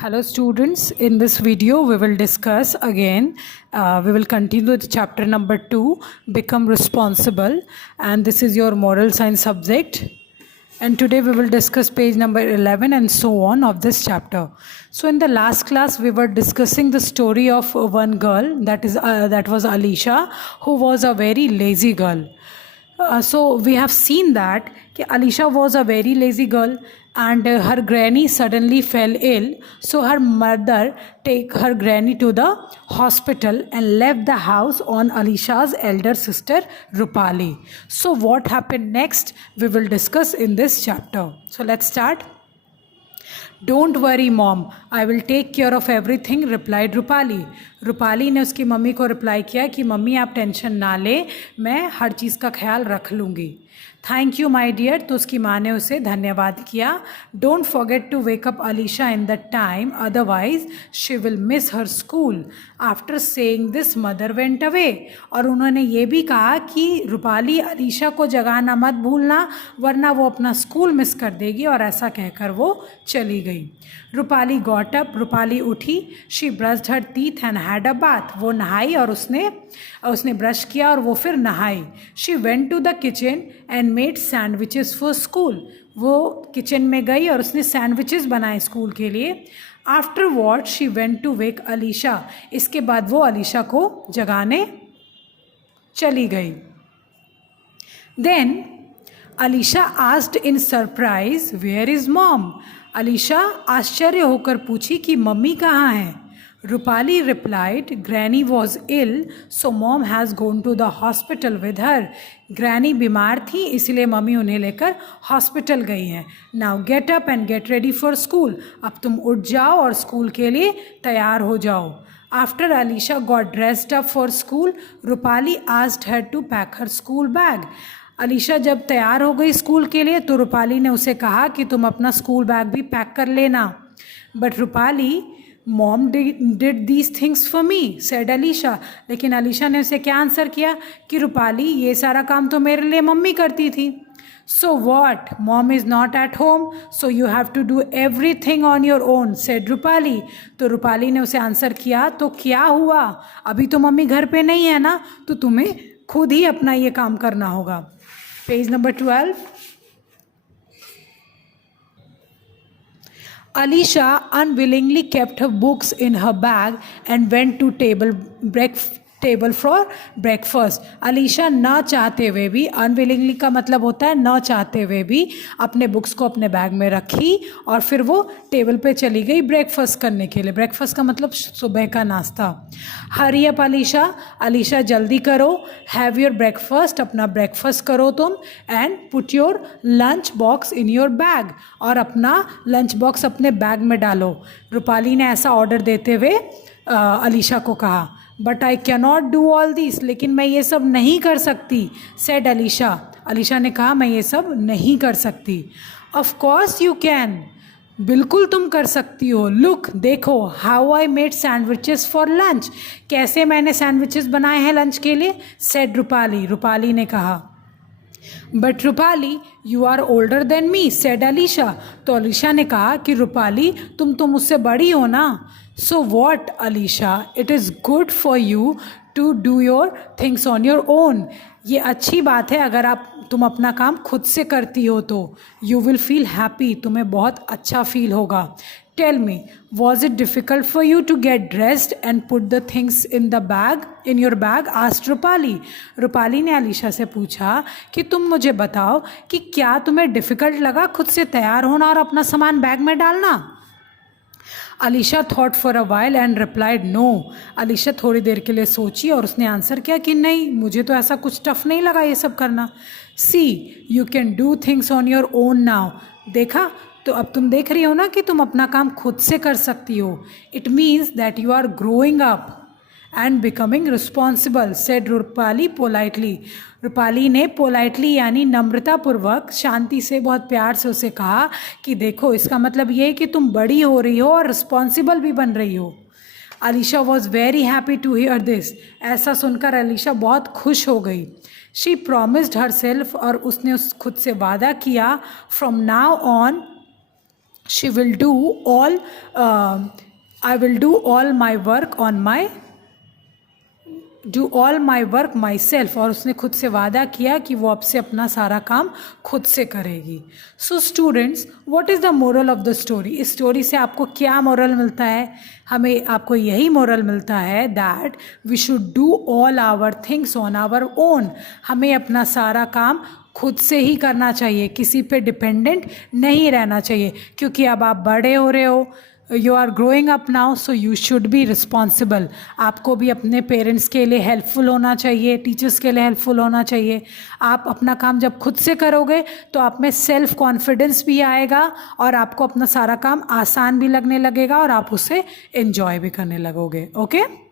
Hello students, in this video we will discuss again, we will continue with chapter number 2, Become Responsible, and this is your moral science subject, and today we will discuss page number 11 and so on of this chapter. So in the last class we were discussing the story of one girl, that was Alisha, who was a very lazy girl. So we have seen that Alisha was a very lazy girl and her granny suddenly fell ill. So her mother take her granny to the hospital and left the house on Alisha's elder sister Rupali. So what happened next we will discuss in this chapter. So let's start. Don't worry mom I will take care of everything replied Rupali. Rupali ने उसकी mummy को reply किया कि mummy आप tension ना लें, मैं हर चीज़ का ख्याल रख लूँगी. Thank you my dear. तो उसकी माँ ने उसे धन्यवाद किया. Don't forget to wake up Alisha in the time, otherwise she will miss her school. After saying this mother went away. और उन्होंने ये भी कहा कि रूपाली अलीशा को जगाना मत भूलना वरना वो अपना स्कूल मिस कर देगी, और ऐसा कहकर वो चली गई. Rupali got up. रूपाली उठी. She brushed her teeth and had a bath. वो नहाई और उसने ब्रश किया और वो फिर नहाई. She went to the kitchen and made sandwiches for school. वो किचन में गई और उसने सैंडविचेस बनाए स्कूल के लिए. After what she went to wake Alisha. इसके बाद वो अलीशा को जगाने चली गई. Then Alisha asked in surprise where is mom. Alisha आश्चर्य होकर पूछी कि मम्मी कहाँ हैं. Rupali replied granny was ill so mom has gone to the hospital with her. Granny बीमार थी इसलिए मम्मी उन्हें लेकर हॉस्पिटल गई हैं. Now get up and get ready for school. अब तुम उठ जाओ और स्कूल के लिए तैयार हो जाओ. After Alisha got dressed up for school, Rupali asked her to pack her school bag. Alisha जब तैयार हो गई स्कूल के लिए तो रूपाली ने उसे कहा कि तुम अपना स्कूल बैग भी पैक कर लेना. But Rupali mom did these things for me said Alisha. लेकिन अलीशा ने उसे क्या आंसर किया कि रूपाली ये सारा काम तो मेरे लिए मम्मी करती थी. So what, mom is not at home so you have to do everything on your own said Rupali. तो रूपाली ने उसे आंसर किया तो क्या हुआ, अभी तो मम्मी घर पे नहीं है ना, तो तुम्हें खुद ही अपना ये काम करना होगा. Page number 12. Alisha unwillingly kept her books in her bag and went to table for breakfast. Alisha न चाहते हुए भी, अनविलिंगली का मतलब होता है न चाहते हुए भी, अपने बुक्स को अपने बैग में रखी और फिर वो टेबल पे चली गई ब्रेकफास्ट करने के लिए. ब्रेकफास्ट का मतलब सुबह का नाश्ता. Hurry up Alisha. अलीशा जल्दी करो. Have your breakfast. अपना ब्रेकफास्ट करो तुम. And put your lunch box in your bag. और अपना लंच बॉक्स अपने बैग में डालो. रूपाली ने ऐसा ऑर्डर देते हुए अलीशा को कहा. But I cannot do all this. लेकिन मैं ये सब नहीं कर सकती सेड अलीशा. अलीशा ने कहा मैं ये सब नहीं कर सकती. Of course you can. बिल्कुल तुम कर सकती हो. लुक देखो, how I made sandwiches for lunch. कैसे मैंने सैंडविचेस बनाए हैं लंच के लिए सेड रूपाली. रूपाली ने कहा. But Rupali you are older than me said Alisha. तो अलीशा ने कहा कि रूपाली तुम तो मुझसे बड़ी हो ना. So what Alisha, it is good for you to do your things on your own. ये अच्छी बात है अगर तुम अपना काम खुद से करती हो तो. You will feel happy. तुम्हें बहुत अच्छा फील होगा. Tell me, was it difficult for you to get dressed and put the things in your bag asked Rupali. Rupali ने अलीशा से पूछा कि तुम मुझे बताओ कि क्या तुम्हें डिफ़िकल्ट लगा खुद से तैयार होना और अपना सामान बैग में डालना. Alisha thought for a while and replied no. Alisha थोड़ी देर के लिए सोची और उसने आंसर किया कि नहीं, मुझे तो ऐसा कुछ टफ नहीं लगा ये सब करना. See you can do things on your own now. देखा, तो अब तुम देख रही हो ना कि तुम अपना काम खुद से कर सकती हो. It means that you are growing up and becoming responsible said Rupali politely. Rupali ने पोलाइटली यानी नम्रतापूर्वक, शांति से, बहुत प्यार से उसे कहा कि देखो इसका मतलब ये है कि तुम बड़ी हो रही हो और रिस्पॉन्सिबल भी बन रही हो. Alisha was very happy to hear this. ऐसा सुनकर अलीशा बहुत खुश हो गई. She promised herself. और उसने खुद से वादा किया from now on she will do all I will do all my work on my do all my work myself, और उसने खुद से वादा किया कि वो अब से अपना सारा काम खुद से करेगी. So students, what is the moral of the story? इस स्टोरी से आपको क्या मोरल मिलता है? हमें आपको यही मोरल मिलता है that we should do all our things on our own. हमें अपना सारा काम खुद से ही करना चाहिए, किसी पे डिपेंडेंट नहीं रहना चाहिए, क्योंकि अब आप बड़े हो रहे हो, you are growing up now, so you should be responsible. आपको भी अपने पेरेंट्स के लिए हेल्पफुल होना चाहिए, टीचर्स के लिए हेल्पफुल होना चाहिए. आप अपना काम जब खुद से करोगे तो आप में सेल्फ कॉन्फिडेंस भी आएगा और आपको अपना सारा काम आसान भी लगने लगेगा और आप उसे एंजॉय भी करने लगोगे. ओके.